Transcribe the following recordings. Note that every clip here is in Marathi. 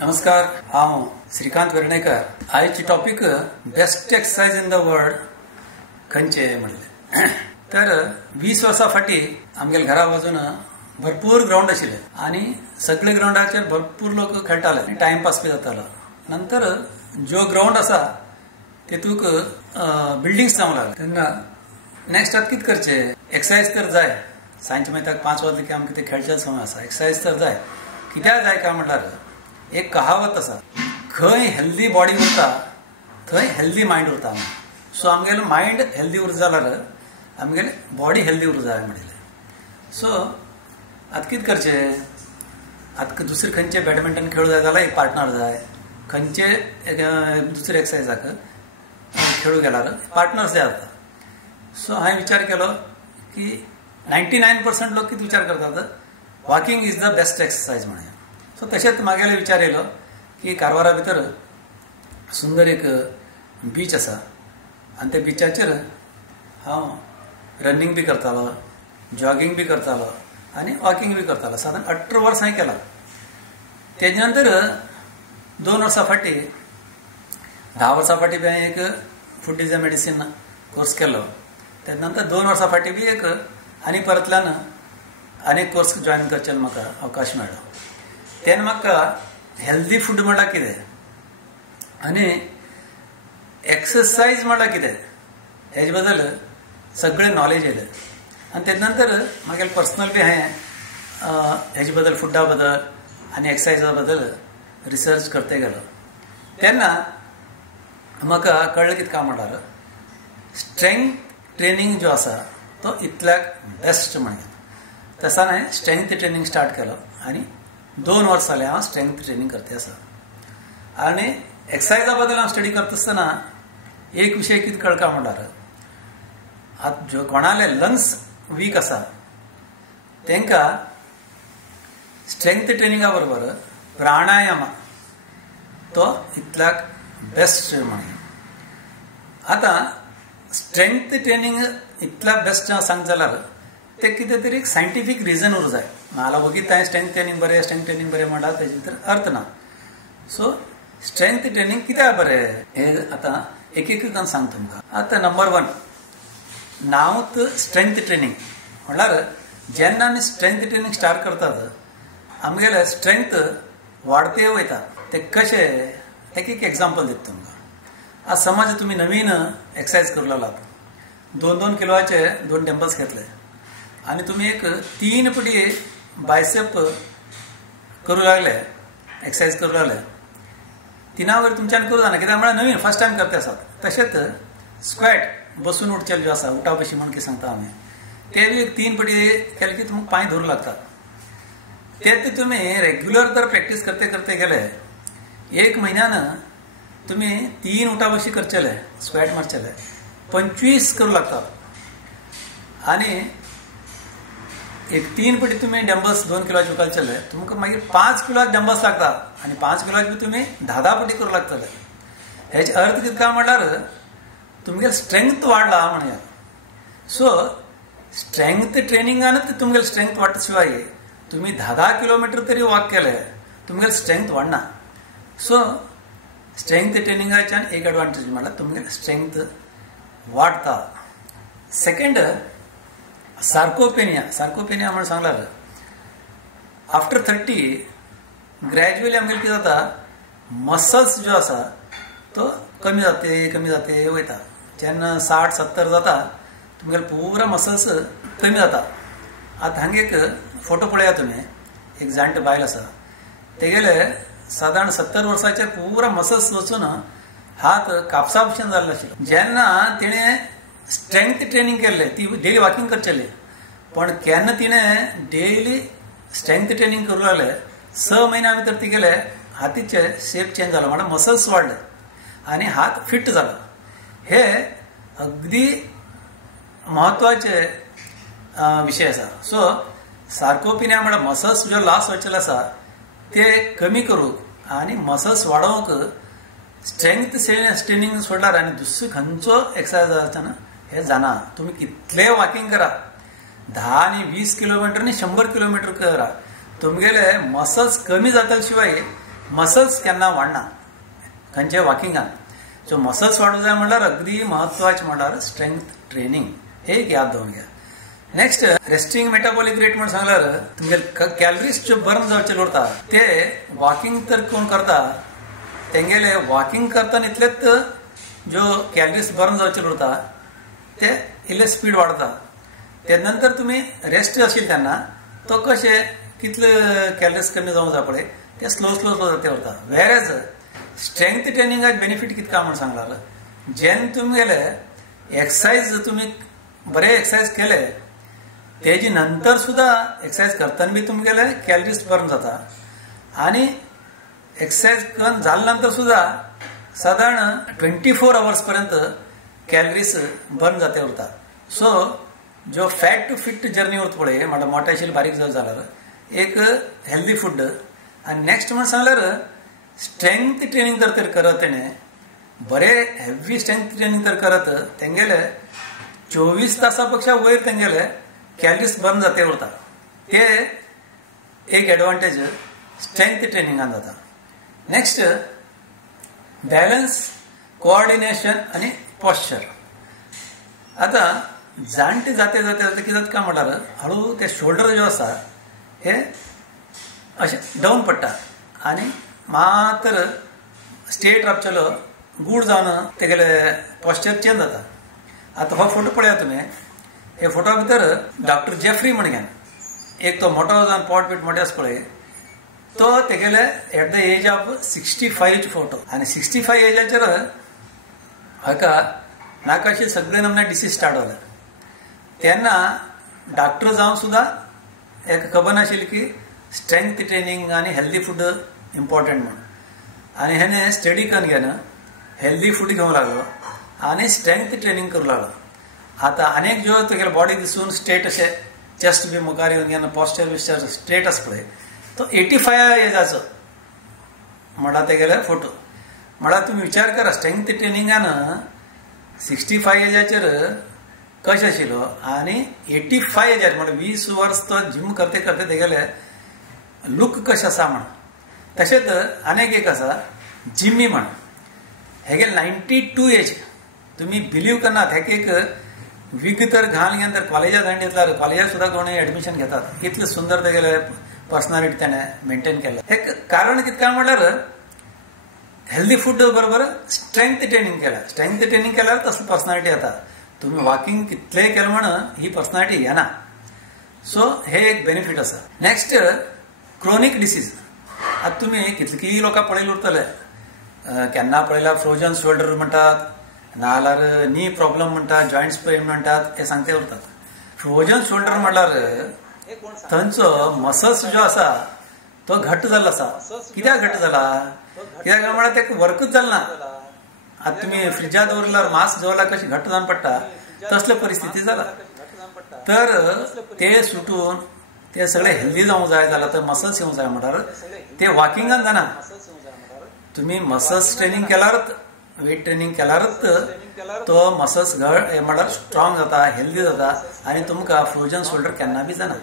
नमस्कार, हांव श्रीकांत वेर्णेकर. आयची topic best exercise in the world खंयचे म्हणले. तर 20 वर्सां फाटी आमगेल्या घरा बाजून भरपूर ग्राउंड आशिल्ले आणि सगळे ग्राउंडाचेर भरपूर लोक खेळटाले, टाइमपास बी जातालो. नंतर जो ग्राउंड आसा तेतूक बिल्डिंग्स जावंक लागले. तेन्ना नेक्स्ट आतां कितें करचें? एक्सरसाइज तर जाय. सांजचे मागीर 5 वाजले की आमकां ते खेळचे समय आसा. एक्सरसाइज तर जाय. कित्याक जाय काय म्हणल्यार एक कहावत आसा, खंय हेल्दी बॉडी उरता थंय हेल्दी मायंड उरता. सो आमगेलो मायंड हेल्दी उरता जाल्यार आमगेले बॉडी हेल्दी उरूं जाय म्हणले. सो आतां कितें करचें? आतां दुसरे खंयचे बॅडमिंटन खेळूं जाय जाल्यार एक पार्टनर जाय. खंयचे दुसरे एक्सरसाइजाक खेळूं गेल्यार पार्टनर्स जाय जाता. सो हांवें विचार केलो की 99% लोक कितें विचार करतात, walking is the best exercise म्हणून. सो तशेंच म्हागेलो विचार येयलो की कारवारा भितर सुंदर एक बीच आसा आनी त्या बिचाचेर हांव रनिंग बी करतालो, जॉगिंग बी करतालो आनी वॉकिंग बी करतालो. सादारण 18 वर्सां हांवें केलां. तेजे नंतर 2 वर्सां फाटी 10 वर्सां फाटी बी हांवें एक फूड डिझायन मेडिसीन कोर्स केलो. तेजे नंतर 2 वर्सां फाटी बी एक आनी परतल्यान आनीक कोर्स जॉइन करचेलो म्हाका अवकाश मेळ्ळो. तेन्ना म्हाका हेल्दी फूड म्हळ्यार कितें आनी एक्सरसाइज म्हळ्यार कितें हेजे बद्दल सगळें नॉलेज येयलें. आनी तेजे नंतर म्हागेलें पर्सनल बी हांवें हेजे बद्दल फुडा बद्दल आनी एक्सरसाइजा बद्दल रिसर्च करते गेलो. तेन्ना म्हाका कळ्ळें कितें काय म्हणल्यार स्ट्रेंथ ट्रेनिंग जो आसा तो इतल्याक बेस्ट म्हणून. तसा हांवें स्ट्रेंथ ट्रेनिंग स्टार्ट केलो आनी 2 वर्सां जालीं हांव स्ट्रेंथ ट्रेनिंग करता आसा. आनी एक्सरसाइजा बद्दल हांव स्टडी करता आसतना एक विशय कितें कळटा म्हणल्यार आतां जो कोणाले लंग्स वीक आसा तांकां स्ट्रेंथ ट्रेनिंगा बरोबर प्राणायाम तो इतल्याक बेस्ट म्हणून. आतां स्ट्रेंथ ट्रेनिंग इतल्या बेस्ट सांगता जाल्यार ते कितें तरी एक सायंटिफीक रिजन उरूं जाय. म्हाका वगीत हांवें स्ट्रेंथ ट्रेनिंग बरें म्हणल्यार तेजे भितर अर्थ ना. सो स्ट्रेंथ ट्रेनिंग कित्याक बरें हे आतां एक एक करून सांगता तुमकां. आतां नंबर 1 नांवच स्ट्रेंथ ट्रेनिंग म्हणल्यार जेन्ना आमी स्ट्रेंथ ट्रेनिंग स्टार्ट करतात आमगेले स्ट्रेंथ वाडते वयता. ते कशें एक एग्जांपल दिता तुमकां. आज समज तुमी नवीन एक्सरसाइज करूं लागलात, 2-2 किलोचे 2 डंबल्स घेतले आनी तुमी एक 3 पटी बायसेप करूं लागले, एक्सरसाइज करूं लागले. 3 वयर तुमच्यान करूं जायना कित्याक म्हळ्यार नवीन फर्स्ट टायम करता आसात. तशेंच स्क्वॅट बसून उठचेले जो आसा उठा बशी म्हण कितें सांगता आमी ते बी 3 पटी केले की तुमकां पांय धरूं लागतात. तेच तुमी रेग्युलर जर प्रॅक्टीस करते गेले 1 म्हयन्यान तुमी 3 उठा बशी करचेले, स्क्वॅट मारचेले, 25 करूं लागतात. आनी एक 3 पटी तुमी डंबल्स 2 किलोचे उखलचेले तुमकां मागीर 5 किलोचे डंबल्स लागतात आनी 5 किलोचे बी तुमी 10 पटी करूं लागतले. हेचे अर्थ कितें काय म्हणल्यार तुमगेलो स्ट्रेंथ वाडला म्हणया. सो स्ट्रेंथ ट्रेनिंगानूच तुमगेलो स्ट्रेंथ वाडटा शिवाय तुमी 10 किलोमीटर तरी वॉक केले तुमगेलो स्ट्रेंथ वाडना. सो स्ट्रेंथ ट्रेनिंगाच्यान एक एडवांटेज म्हणल्यार तुमगेलो स्ट्रेंथ वाडता. सेकंड सार्कोपेनिया म्हणून सांगल्यार आफ्टर 30 ग्रॅज्युअली आमगेले कितें जाता मसल्स जो आसा तो कमी जाते वयता. जेन्ना 60-70 जाता तुमगेले पुरा मसल्स कमी जाता. आतां हांगा एक फोटो पळया तुमी. एक जाणटे बायल आसा तेगेले सादारण 70 वर्साचे पुरा मसल्स वचून हात कापसा भशेन जाल्ले आशिल्ले. जेन्ना तिणें स्ट्रेंथ ट्रेनिंग केल्ले ती डेली वॉकिंग करचेली पण केन्ना तिणें डेली स्ट्रेंथ ट्रेनिंग करूं लागले 6 म्हयन्या भितर तिगेले हातीचे शेप चेंज जालो म्हणल्यार मसल्स वाडले आनी हात फिट जालो. हे अगदी म्हत्वाचे विशय आसा. सो सार्कोपेनिया म्हळ्यार मसल्स जो लॉस जावचेले आसा ते कमी करूंक आनी मसल्स वाडोवंक स्ट्रेंथ ट्रेनिंग सोडल्यार आनी दुसरो खंयचो एक्सरसाइज हे जाना. तुमी कितले वॉकिंग करा 10 आनी 20 किलोमीटर आनी 100 किलोमीटर करा तुमगेले मसल्स कमी जातले शिवाय मसल्स केन्ना वाडना खंयचे वॉकिंगान. सो मसल्स वाडूंक जाय म्हणल्यार अगदी म्हत्वाचें म्हणल्यार स्ट्रेंथ ट्रेनिंग, हे एक याद दवरून घ्या. नेक्स्ट रेस्टिंग मेटाबॉलिक रेट म्हणून सांगल्यार तुमगे कॅलरीज ज्यो बर्न जावचे उरता ते वॉकिंग तर कोण करता तेंगेले वॉकिंग करतना इतलेच ज्यो कॅलरीज बर्न जावचे उरता ते इल्ले स्पीड वाडता. ते नंतर तुम्ही रेस्ट आशिल्ले तेन्ना तो कशें कितले कॅलरीज कमी जावंक जाय पळय ते स्लो स्लो स्लो जाते उरता. वेरेज स्ट्रेंथ ट्रेनिंगाक बेनिफीट कितका म्हणून सांगलां, जेन्ना तुमगेले एक्सरसाइज तुम्ही बरे एक्सरसाइज केले तेजी नंतर सुद्धा एक्सरसाइज करतना बी तुमगेले कॅलरीज बर्न जाता आणि एक्सरसाइज करून जाल्या नंतर सुद्धा साधारण 24 आवर्स पर्यंत कॅलरीज बर्न जाते उरता. सो जो फॅट टू फिट जर्नी उरता पळय म्हणल्यार मोठे आशिल्ले बारीक जाल्यार एक हेल्दी फूड. आणि नेक्स्ट म्हणून सांगल्यार स्ट्रेंथ ट्रेनिंग जर तर करत तेणे बरे हेवी स्ट्रेंथ ट्रेनिंग तर करत तेंगेले 24 तासापेक्षा वयर तेंगेले कॅलरीज बर्न जाते उरता. ते एक एडवांटेज स्ट्रेंथ ट्रेनिंगान जाता. नेक्स्ट बॅलन्स, कोऑर्डिनेशन आणि पॉस्चर. आता जाणटे जाते जाते जाते कितें जाता काय म्हणल्यार हळू ते शोल्डर जो आसा हे अशें डावन पडटा आणि मात्र स्ट्रेट रावचेलो गूड जावन तेगेले पॉस्चर चेंज जाता. आता हो फोटो पळया तुम्ही. हे फोटो भितर डॉक्टर जेफ्री म्हणून एक तो मोठो जावन पोट बीट मोठे आसा पळय तो तेगेले at the age of 65 photo. आणि 65 एजाचेर हाका नाका अशी सगळे नमने डिसीज स्टार्ट जाले. तेन्ना डॉक्टर जावन सुद्धा एक खबर नाशिल्ली की स्ट्रेंथ ट्रेनिंग आणि हेल्दी फूड इम्पॉर्टंट म्हणून. आणि हेने स्टडी करून घेन हेल्दी फूड घेवंक लागलो आणि स्ट्रेंथ ट्रेनिंग करूंक लागलो. आता अनेक ज्यो तेगेले बॉडी दिसून स्ट्रेट अशे चेस्ट बी मुखार येवन घेवन पॉस्चर बिस्चर स्ट्रेट आसा पळय तो 85 एजाचो म्हणल्यार तेगेले फोटो. म्हणल्यार तुमी विचार करा स्ट्रेंथ ट्रेनिंगान 65 एजाचेर कशें आशिल्लो आणि 85 एजार म्हणजे 20 वर्स तो जिम करते करते तेगेले लूक कशें आसा म्हण. तशेंच अनेक एक आसा जिम्मी म्हण हेगे 92 एज. तुम्ही बिलीव करनात हेक एक वीग तर घालून घेवन तर कॉलेजात धाडून दितल्यार कॉलेजात सुद्धा कोणी एडमिशन घेतात. इतले सुंदर तेगेले पर्सनॅलिटी त्याने मेंटेन केले. हे कारण कितें काय म्हणल्यार हेल्दी फूड बरोबर स्ट्रेंथ ट्रेनिंग केला. स्ट्रेंथ ट्रेनिंग केल्यार तसली पर्सनॅलिटी येता. तुम्ही वॉकिंग कितलेंय केलें म्हण ही पर्सनॅलिटी येना. सो हे एक बेनिफीट आसा. Next chronic disease. आता तुम्ही कितलींय लोकां पळयले उरतले केन्ना पळयल्यार फ्रोजन शोल्डर म्हणटात नाल्यार नी प्रॉब्लेम म्हणटात जॉइंट्स पेन म्हणटात हे सांगते उरतात. फ्रोजन शोल्डर म्हणल्यार थंयचो मसल्स जो आसा तो घट्ट जाल्लो आसा. कित्याक घट्ट जाला कित्याक म्हळ्यार ते वर्कूच जालें ना. आता तुम्ही फ्रिजात दवरल्यार मास्क दवरल्यार कशी घट्ट जावन पडटा तसले परिस्थिती जाला. तर ते सुटून ते सगळे हेल्दी जावंक जाय जाल्यार तर मसल्स येवंक जाय म्हणल्यार ते वॉकिंगान जाना. तुम्ही मसल्स ट्रेनिंग केल्यारच वेट ट्रेनिंग केल्यारच तो मसल्स म्हणल्यार स्ट्रॉंग जाता हेल्दी जाता आणि तुमकां फ्रोजन शोल्डर केन्ना बी जाना.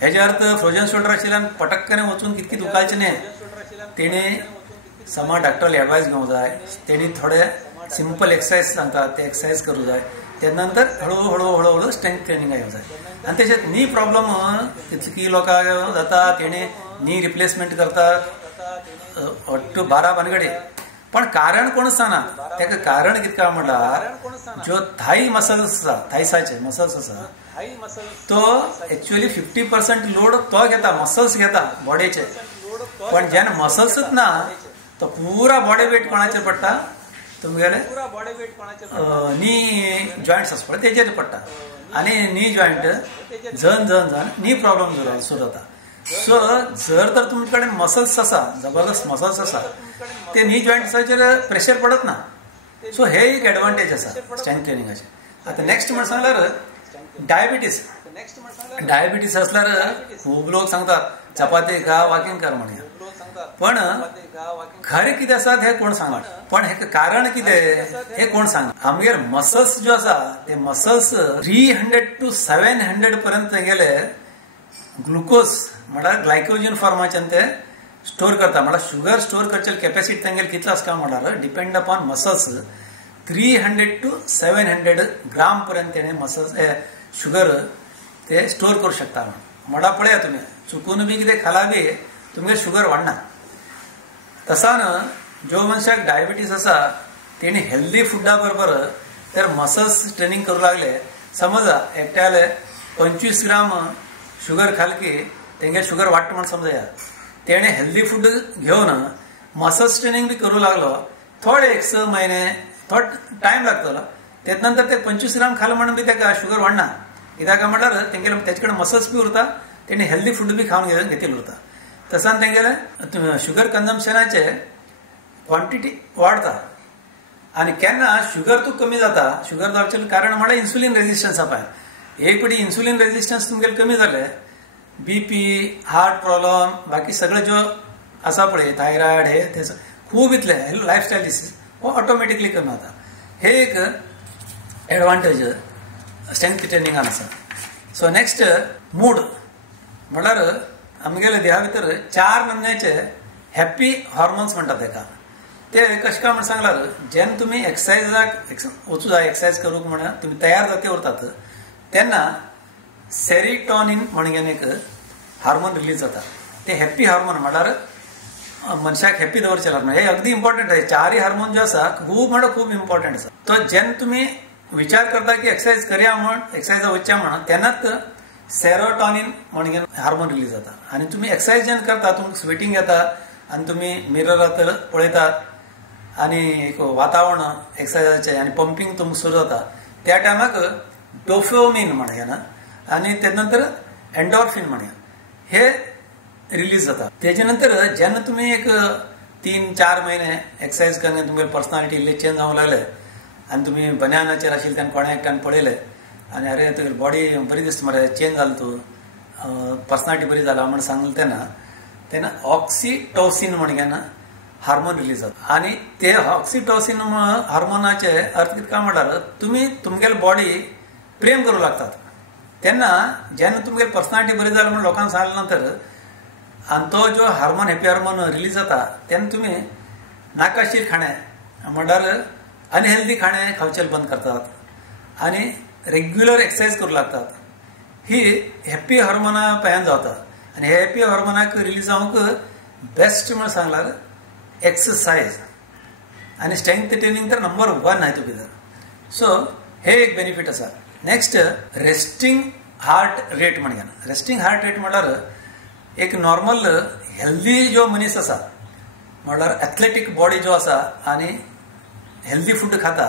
हेजे अर्थ फ्रोजन शोल्डर आशिल्ल्यान पटक्कन वचून कितकी दुखायचें न्ही. तेणी समा डॉक्टराली एडवायस घेवंक जाय. तेणी थोडे सिंपल एक्सरसाइज सांगतात ते एक्सरसाइज करूंक जाय. ते नंतर हळू हळू हळू स्ट्रेंथ ट्रेनिंग येवंक जाय. आणि तशेंच नी प्रॉब्लेम कितकी लोकांक जाता तेणी नी रिप्लेसमेंट करतात 12 भानगडी. पण कारण कोण सांगना. तेका कारण कितें काय म्हणल्यार जो थाई मसल्स आसा थायसाचे मसल्स आसा तो एक्चुअली 50% लोड तो घेता मसल्स घेता बॉडीचे. पण जेन्ना मसल्सच ना तो पुरा बॉडी वेट कोणाचेर पडटा तुमगेले नी जॉइंट्स आसा पळय तेजेर पडटा. आणि नी जॉइंट जन जन जन नी प्रॉब्लेम सुरू जाता. सो जर तर तुमचे कडेन मसल्स आसा जबरदस्त मसल्स आसा ते नी जॉइंट्साचेर प्रेशर पडत ना. सो हे एक एडवांटेज आसा स्ट्रेंथ ट्रेनिंगाचे. आता नेक्स्ट म्हण सांगल्यार डायबिटीस. डायबिटीस असल्यार खूब लोक सांगतात चपाती खा वॉकिंग कर म्हणून. पण खरें कितें आसा हे कोण सांगना. पण हेका कारण कितें हे कोण सांगना. आमगेर मसल्स जो आसा ते मसल्स 300 to 700 पर्यंत गेले ग्लुकोज म्हळ्यार ग्लायकोजन फॉर्माच्यान ते स्टोर करता म्हळ्यार शुगर स्टोर करचे कॅपॅसिटी तांगेली कितलो आसता म्हळ्यार डिपेंड अपॉन मसल्स 300 to 700 ग्राम पर्यंत तेणे मसल्स शुगर ते स्टोर करू शकता म्हणा पळया तुम्ही चुकून बी कितें खाला बी तुमगे शुगर वाडना. तसान जो मनशाक डायबिटीस आसा तेणी हेल्दी फुडा बरोबर तर मसल्स ट्रेनिंग करू लागले. समजा एकट्याले 25 ग्राम शुगर खाल की तेंगे शुगर वाडटा म्हणून समजया. तेणे हेल्दी फूड घेवन मसल्स ट्रेनिंग बी करू लागलो. थोडे 1-6 महिने थोडो टायम लागतलो. तेच नंतर ते 25 ग्राम खाल म्हणून बी तेका शुगर वाडना. कित्याक म्हटल्यार तेंगेले तेजे कडेन मसल्स बी उरता. तेणी हेल्दी फूड बी खावन घेतिल्लो उरता. तसान तेंगेले शुगर कन्जम्पशनाचे क्वांटिटी वाडता. आनी केन्ना शुगर तूं कमी जाता. शुगर जावचें कारण म्हळ्यार इन्सुलीन रेजिस्टन्स पळय. एक पटी इन्सुलीन रेजिस्टन्स तुमगेले कमी जाले बीपी हार्ट प्रॉब्लम बाकी सगळे जो आसा पळय थायरॉयड हे ते खूब इतले लायफस्टायल डिसीज हो ऑटोमॅटिकली कमी जाता. हे एक एडवांटेज स्ट्रेंथ ट्रेनिंगान आसा. सो नेक्स्ट मूड म्हळ्यार आमगेले देहा भितर 4 नमन्याचे हॅप्पी हॉर्मोन्स म्हणटात तेका. ते कशें काय म्हण सांगल्यार जेन्ना तुमी एक्सरसायजाक वचूं जाय एक्सरसायज करूंक म्हण तुमी तयार जाते उरतात तेन्ना सेरोटोनिन म्हणून एक हार्मोन रिलीज जाता. ते हॅप्पी हार्मोन म्हळ्यार मनशाक हॅप्पी दवरचे लागना. हे अगदी इम्पॉर्टंट आहे. 4 हार्मोन जो आसा खूब म्हळ्यार खूब इम्पॉर्टंट आसा. तो जेन्ना तुमी विचार करता की एक्सरसायज करया म्हण एक्सरसायजा वचच्या म्हण तेन्नाच सेरोटोनिन म्हणून हार्मोन रिलीज जाता. आनी तुमी एक्सरसायज जेन्ना करता तुमकां स्वेटिंग येता आनी तुमी मिररांत पळयतात आनी एक वातावरण एक्सरसायजाचें आनी पंपींग तुमकां सुरू जाता त्या टायमाक डोपामाइन म्हणया आनी तेजे नंतर एंडोर्फिन म्हणया हे रिलीज जाता. तेजे नंतर जेन्ना तुमी एक 3-4 महिने एक्सरसायज करने तुमगे पर्सनालिटी इल्ले चेंज जावंक लागले आनी तुमी बन्यानाचेर आशिल्ले तेन्ना कोणा एकट्यान पळयले आनी अरे तुजी बॉडी बरी दिसता मरे चेंज जाला तूं पर्सनालिटी बरी जाला म्हण सांगलें तेन्ना ऑक्सिटोसिन म्हणून हार्मोन रिलीज जाता. आनी ते ऑक्सिटोसिन हार्मोनाचे अर्थ कितें म्हळ्यार तुमी तुमगेली बॉडी प्रेम करूं लागतात. तेन्ना जेन्ना तुमगेली पर्सनालिटी बरी जाली म्हण लोकांक सांगले नंतर आनी तो जो हार्मोन हॅप्पी हार्मोन रिलीज जाता तेन्ना तुमी नाकाशीर खाणें म्हळ्यार अनहेल्दी खाणें खावचें बंद करतात आनी रेग्युलर एक्सरसायज करूं लागतात. ही हॅप्पी हार्मोना पयान जाता. आनी हे हॅप्पी हार्मोनाक रिलीज जावंक बेस्ट म्हण सांगल्यार एक्सरसायज आनी स्ट्रेंथ ट्रेनिंग तर नंबर 1 आहे भितर. सो हे एक बेनिफीट आसा. नेक्स्ट रेस्टिंग हार्ट रेट म्हणया. रेस्टिंग हार्ट रेट म्हळ्यार एक नॉर्मल हेल्दी जो मनीस आसा म्हळ्यार एथलेटीक बॉडी जो आसा आनी हेल्दी फूड खाता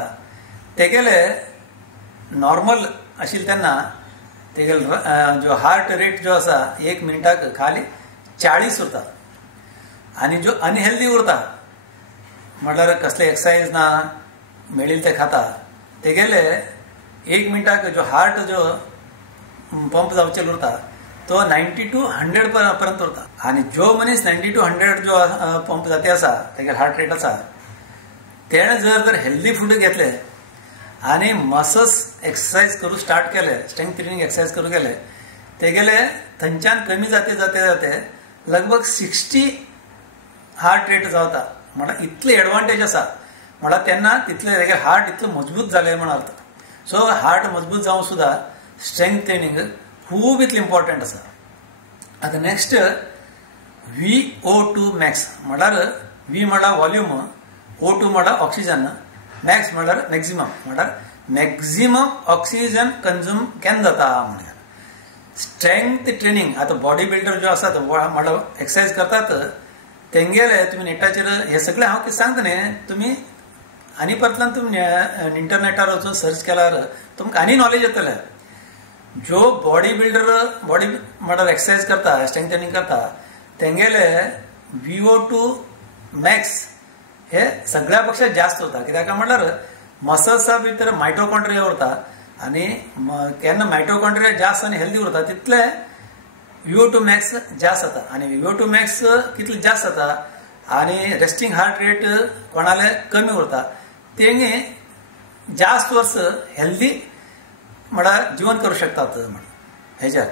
तेगेले नॉर्मल आशिल्ले तेन्ना तेगेले जो हार्ट रेट जो आसा 1 मिनटाक खाली 40 उरता. आनी जो अनहेल्दी उरता म्हळ्यार कसले एक्सरसायज ना मेळिल्ले ते खाता तेगेले 1 मिनटाक जो हार्ट जो पंप जावचेलो उरता तो 90 to 100 पर्यंत उरता. आनी जो मनीस 90 to 100 जो पंप जाते आसा तेगेले हार्ट रेट आसा तेणे जर हेल्दी फूड घेतले आनी मसल्स एक्सरसायज करूं स्टार्ट केले स्ट्रेंथ ट्रेनिंग एक्सरसायज करूं गेले तेगेले थंयच्यान कमी जाते जाते जाते लगभग 60 हार्ट रेट जावता. म्हळ्यार इतले एडवांटेज आसा म्हळ्यार तेन्ना तितले तेगे हार्ट इतलो मजबूत जाले म्हण अर्थ. सो हार्ट मजबूत जावं सुद्दां स्ट्रेंथ ट्रेनिंग खूब इतलें इम्पॉर्टंट आसा. आतां नेक्स्ट VO2 मॅक्स म्हळ्यार V म्हळ्यार वॉल्यूम O2 म्हळ्यार ऑक्सिजन मॅक्स म्हळ्यार मॅक्झिमम म्हळ्यार मॅक्झिमम ऑक्सिजन कन्झ्यूम केन्ना जाता म्हळ्यार स्ट्रेंथ ट्रेनिंग. आतां बॉडी बिल्डर जो आसा तो म्हळ्यार एक्सरसायज करतात तेंगेले तुमी नेटाचेर हे सगळे हांव कितें सांगता न्ही तुमी आनी परतल्यान तुमी इंटरनेटार वचून सर्च केल्यार तुमकां आनी नॉलेज येतलें. जो बॉडी बिल्डर बॉडी म्हळ्यार एक्सरसायज करता स्ट्रेंथ ट्रेनिंग करता तेंगेले VO2 मॅक्स हे सगळ्या पेक्षा जास्त उरता. कित्याक म्हळ्यार मसल्सा भितर मायटोकॉन्ड्रिया उरता आनी केन्ना मायटोकॉन्ड्रिया जास्त आनी हेल्दी उरता तितले VO2 मॅक्स जास्त जाता. आनी VO2 मॅक्स कितले जास्त जाता आनी रेस्टिंग हार्ट रेट कोणाले कमी उरता तेंगे जास्त वर्स हेल्दी म्हळ्यार जीवन करूं शकतात म्हण हेज्यात.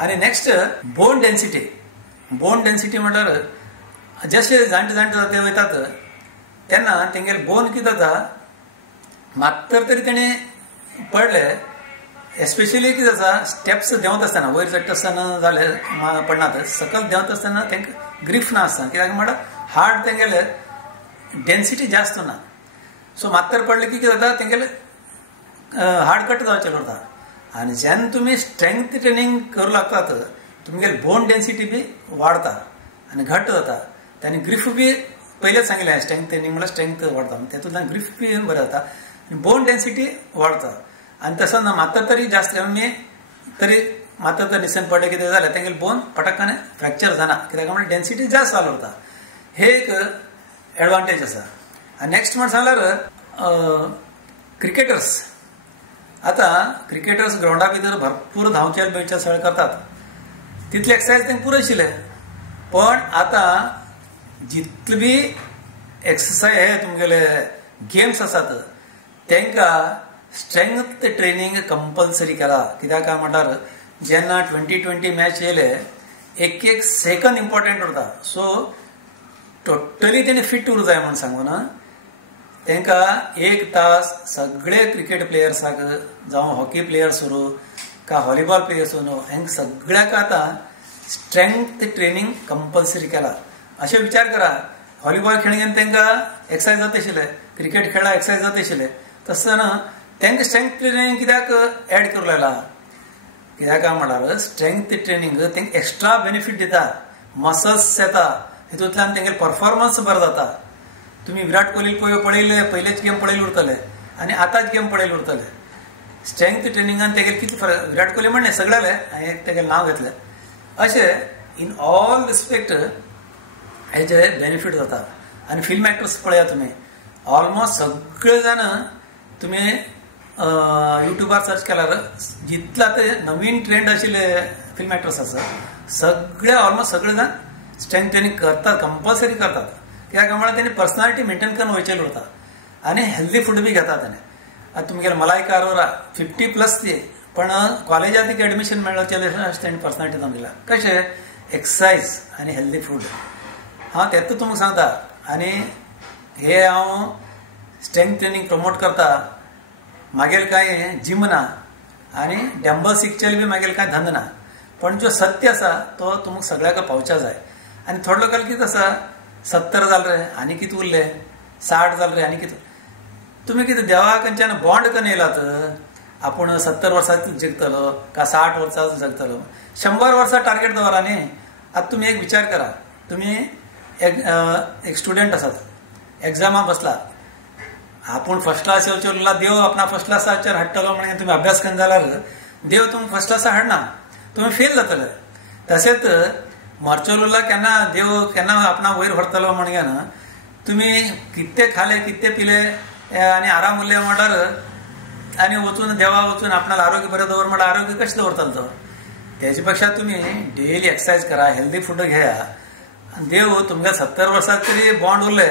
आनी next bone density. Bone density म्हळ्यार जशे जाणटे जाणटे ते वयतात तेन्ना तेंगेले बोन कितें जाता मात्तर तरी तेणे पडले एस्पेशली कितें जाता स्टेप्स देंवत आसतना वयर चडटा आसतना जाले पडनात सकयल देंवत आसतना तेंकां ग्रीफ ना आसता कित्याक म्हणल्यार हार्ट तेंगेले डेन्सिटी जास्त ना सो मात्तर पडले की कितें जाता तेंगेले हार्ट कट जावचें उरता आनी जेन्ना तुमी स्ट्रेंथ ट्रेनिंग करूं लागतात तुमगेली बोन डेन्सिटी बी वाडता आनी घट्ट जाता आनी ग्रीफ बी पयलेच सांगिल्लें स्ट्रेंथ ट्रेनिंग म्हळ्यार स्ट्रेंथ वाडता तेतूंतल्यान ग्रीफ बी बरें जाता आनी बोन डेन्सिटी वाडता आनी तसो ना मात्तर तरी जास्त कमी तरी मात्तर तर निसन पडले कितें जालें तेंगेले बोन पटकन फ्रॅक्चर जाना कित्याक म्हळ्यार डेन्सिटी जास्त जालो उरता हे एक एडवांटेज आसा आनी नेक्स्ट म्हण सांगल्यार क्रिकेटर्स आतां क्रिकेटर्स ग्रावंडा भितर भरपूर धांवचे बिंवचे सगळे करतात तितले एक्सरसायज तेंकां पुरो आशिल्ले पण आतां जितले बी एक्सरसायज हे तुमगेले गेम्स आसात तेंकां स्ट्रेंथ ट्रेनिंग कंपल्सरी केला कित्याक काय म्हणल्यार जेन्ना 2020 मॅच येयले एक एक सेकंद इम्पॉर्टंट उरता सो टोटली तेणी फिट उरूं जाय म्हण सांगून तेंकां एक तास सगळे क्रिकेट प्लेयर्साक जावं हॉकी प्लेयर्स उरूं का व्हॉलीबॉल प्लेयर्स उरूं हेंकां सगळ्याक आतां स्ट्रेंथ ट्रेनिंग कंपल्सरी केला अशें विचार करा व्हॉलीबॉल खेळगेन तेंकां एक्सरसायज जाता आशिल्ले क्रिकेट खेळा एक्सरसायज जाता आशिल्ले तसतना तेंकां स्ट्रेंथ ट्रेनिंग कित्याक एड करूं लायला कित्याक काय म्हणल्यार स्ट्रेंथ ट्रेनिंग तेंकां एक्स्ट्रा बेनिफीट दिता मसल्स येता हितूंतल्यान तेंगेले परफॉर्मन्स बरो जाता तुमी विराट कोहली पळयले पयलेच गेम पळयले उरतले आनी आतांच गेम पळयले उरतले स्ट्रेंथ ट्रेनिंगान तेगेले कितें फरक विराट कोहली म्हणलें सगळ्याले हांवें तेगेलें नांव घेतलें अशें इन ऑल रिस्पेक्ट हेजे बेनिफीट जाता आनी फिल्म एक्टर्स पळयात तुमी ऑलमोस्ट सगळे जाण तुमी युट्यूबार सर्च केल्यार जितले आतां नवीन ट्रेंड आशिल्ले फिल्म एक्टर्स आसा सगळे ऑलमोस्ट सगळे जाण स्ट्रेंथ ट्रेनिंग करतात कंपल्सरी करतात कित्याक म्हळ्यार तेणी पर्सनालिटी मेंटेन करून वयचें उरता आनी हेल्दी फूड बी घेतात तेणे आतां तुमगेले मलायका अरोरा 50+ ती पण कॉलेजांत एक एडमिशन मेळचें अशें तेणी पर्सनालिटी दाखयला कशें एक्सरसायज आनी हेल्दी फूड हांव तेंच तुमकां सांगता आनी हे हांव स्ट्रेंथ ट्रेनिंग प्रमोट करता मागेल कांय जिम ना आनी डॅम्बल्स शिकचेले बी मागेल कांय धंद ना पण जो सत्य आसा तो तुमकां सगळ्याक पावचा जाय आनी थोडे लोकांक कितें आसा 70 जाले रे आनी कितें उरले 60 जाले रे आनी कितें तुमी कितें देवा खंयच्यान बॉन्ड करून येयलात आपूण 70 वर्सांचो जगतलो का 60 वर्सांचो जगतलो 100 वर्सां टार्गेट दवरा न्ही आतां तुमी एक विचार करा तुमी एक स्टुडंट आसात एग्जामा बसला आपूण फर्स्ट क्लास येवचे उरला देव आपणा फर्स्ट क्लासाचेर हाडटलो म्हणून तुमी अभ्यास करून जाल्यार देव तुमकां फर्स्ट क्लासा हाडना तुमी फेल जातले तशेंच मरचो उरला केन्ना देव केन्ना आपणा वयर व्हरतलो म्हणून तुमी कितें खाले कितें पिले आनी आराम उरले म्हणल्यार आनी वचून देवा वचून आपणाला आरोग्य बरें दवर म्हणल्यार आरोग्य कशें दवरतलो तो तेजे पेक्षा तुमी डेली एक्सरसायज करा हेल्दी फूड घेया देव तुमकां 70 वर्सां तरी बॉन्ड उरले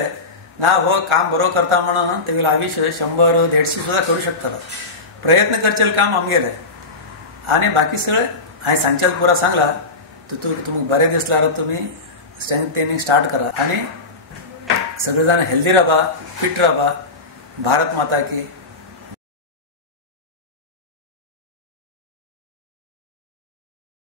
ना हो काम बरो करता म्हणून तेगेलें आयुश्य 100-150 सुद्दां करूं शकतलो प्रयत्न करचेलें काम आमगेलें आनी बाकी सगळें हांवें सांगचें पुरा सांगला तुमकां बरें दिसल्यार तुमी स्ट्रेंथ ट्रेनिंग स्टार्ट करा आनी सगळे जाण हेल्दी रावा फिट रावा भारत माता की